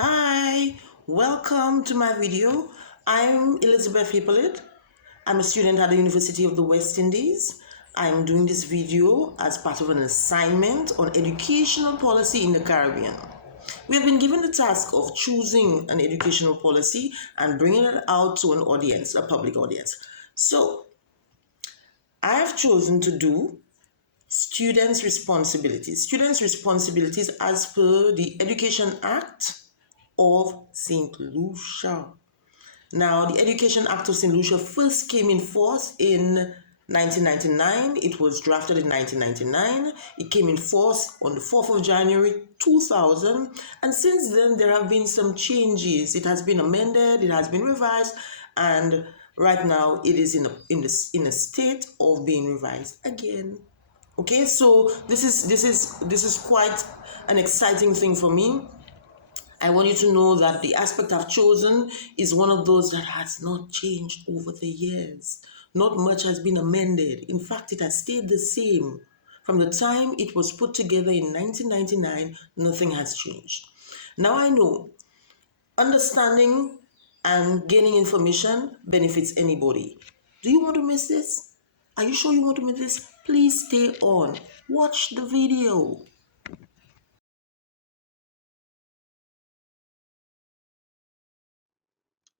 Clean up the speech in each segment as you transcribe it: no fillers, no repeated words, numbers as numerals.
Hi, welcome to my video. I'm Elizabeth Hippolyte. I'm a student at the University of the West Indies. I'm doing this video as part of an assignment on educational policy in the Caribbean. We have been given the task of choosing an educational policy and bringing it out to an audience, a public audience. So, I have chosen to do students' responsibilities. Students' responsibilities as per the Education Act of St. Lucia. Now, the Education Act of St. Lucia first came in force in 1999. It was drafted in 1999. It came in force on the 4th of January 2000. And since then, there have been some changes. It has been amended, it has been revised, and right now it is in a state of being revised again. Okay, so this is quite an exciting thing for me. I want you to know that the aspect I've chosen is one of those that has not changed over the years. Not much has been amended. In fact, it has stayed the same. From the time it was put together in 1999, nothing has changed. Now I know understanding and gaining information benefits anybody. Do you want to miss this? Are you sure you want to miss this? Please stay on. Watch the video.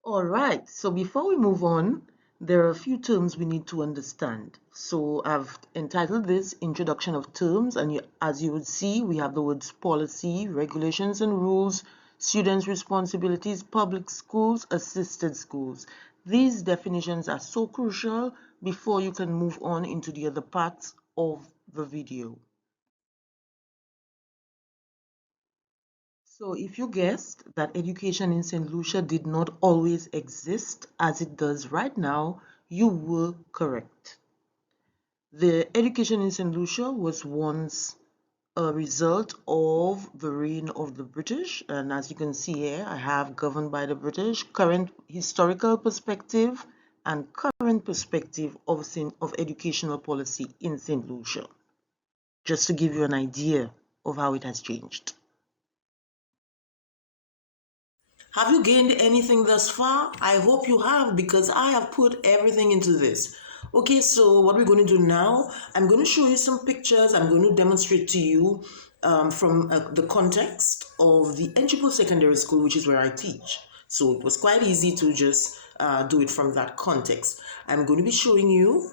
All right, so before we move on, there are a few terms we need to understand. So I've entitled this Introduction of Terms, and as you would see, we have the words policy, regulations and rules, students' responsibilities, public schools, assisted schools. These definitions are so crucial before you can move on into the other parts of the video. So if you guessed that education in St. Lucia did not always exist as it does right now, you were correct. The education in St. Lucia was once a result of the reign of the British, and as you can see here, I have governed by the British, current historical perspective, and current perspective of educational policy in St. Lucia, just to give you an idea of how it has changed. Have you gained anything thus far? I hope you have because I have put everything into this. Okay, so what we're going to do now, I'm going to show you some pictures. I'm going to demonstrate to you from the context of the Enchipo Secondary School, which is where I teach. So it was quite easy to just do it from that context. I'm going to be showing you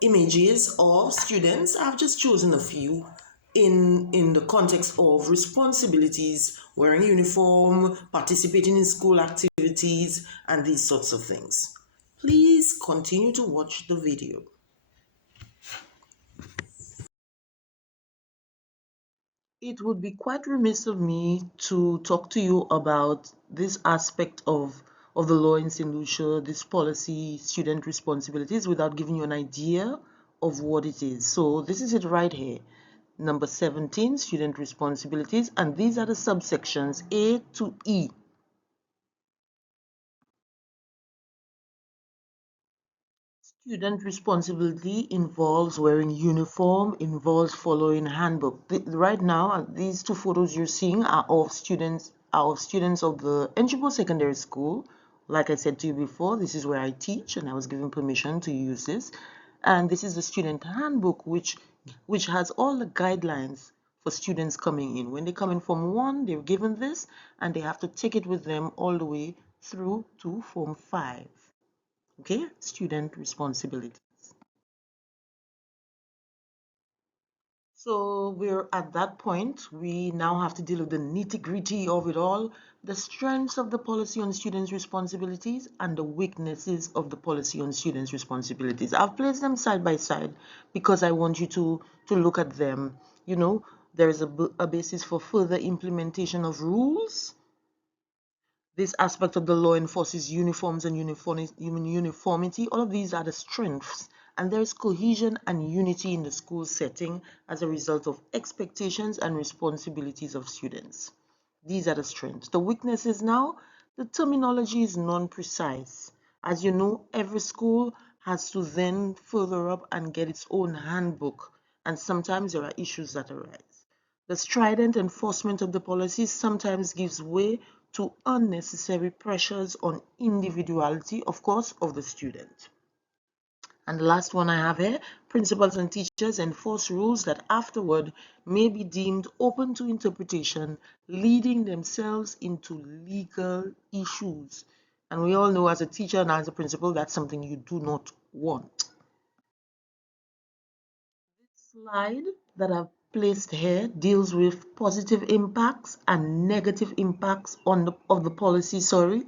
images of students. I've just chosen a few in the context of responsibilities, wearing uniform, participating in school activities, and these sorts of things. Please continue to watch the video. It would be quite remiss of me to talk to you about this aspect of the law in St. Lucia, this policy, student responsibilities, without giving you an idea of what it is. So this is it right here. Number 17, student responsibilities, and these are the subsections A to E. Student responsibility involves wearing uniform, involves following handbook. Right now, these two photos you're seeing are of students of the Enchipo Secondary School. Like I said to you before, this is where I teach, and I was given permission to use this. And this is the student handbook, which has all the guidelines for students coming in. When they come in Form 1, they're given this, and they have to take it with them all the way through to Form 5. Okay, student responsibilities. So we're at that point. We now have to deal with the nitty-gritty of it all, the strengths of the policy on students' responsibilities and the weaknesses of the policy on students' responsibilities. I've placed them side by side because I want you to look at them. You know, there is a basis for further implementation of rules. This aspect of the law enforces uniforms and uniformity. All of these are the strengths, and there is cohesion and unity in the school setting as a result of expectations and responsibilities of students. These are the strengths. The weaknesses now, the terminology is non-precise. As you know, every school has to then further up and get its own handbook, and sometimes there are issues that arise. The strident enforcement of the policies sometimes gives way to unnecessary pressures on individuality, of course, of the student. And the last one I have here, principals and teachers enforce rules that afterward may be deemed open to interpretation, leading themselves into legal issues. And we all know as a teacher and as a principal, that's something you do not want. Slide that I've placed here deals with positive impacts and negative impacts of the policy,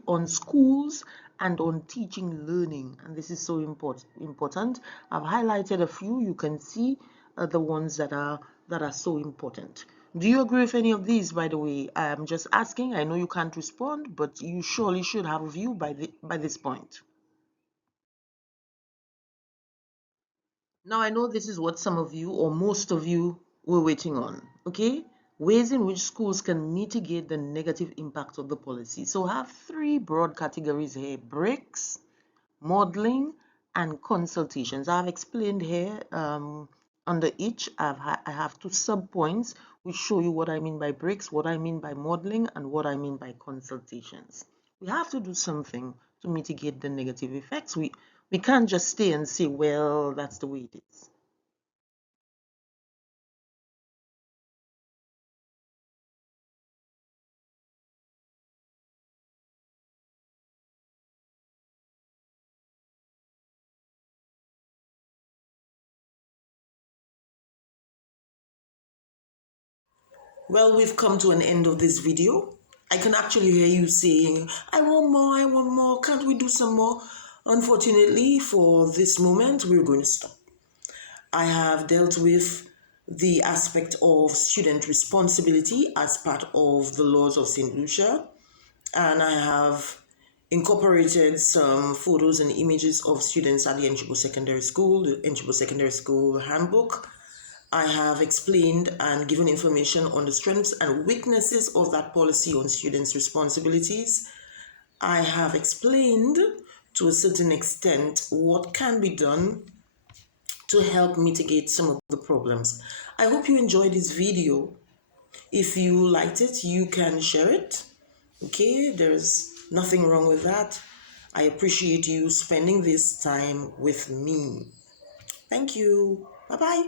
on schools and on teaching learning. And this is so important. I've highlighted a few. You can see the ones that are so important. Do you agree with any of these, by the way? I'm just asking. I know you can't respond, but you surely should have a view by this point. Now, I know this is what some of you or most of you were waiting on, okay? Ways in which schools can mitigate the negative impact of the policy. So I have three broad categories here: breaks, modeling, and consultations. I've explained here under each, I have two sub-points which show you what I mean by breaks, what I mean by modeling, and what I mean by consultations. We have to do something to mitigate the negative effects. We can't just stay and say, well, that's the way it is. Well, we've come to an end of this video. I can actually hear you saying, I want more, can't we do some more? Unfortunately, for this moment, we're going to stop. I have dealt with the aspect of student responsibility as part of the laws of St. Lucia, and I have incorporated some photos and images of students at the Enchibo Secondary School, the Enchibo Secondary School handbook. I have explained and given information on the strengths and weaknesses of that policy on students' responsibilities. I have explained to a certain extent what can be done to help mitigate some of the problems. I hope you enjoyed this video. If you liked it, you can share it. Okay, there's nothing wrong with that. I appreciate you spending this time with me. Thank you. Bye-bye.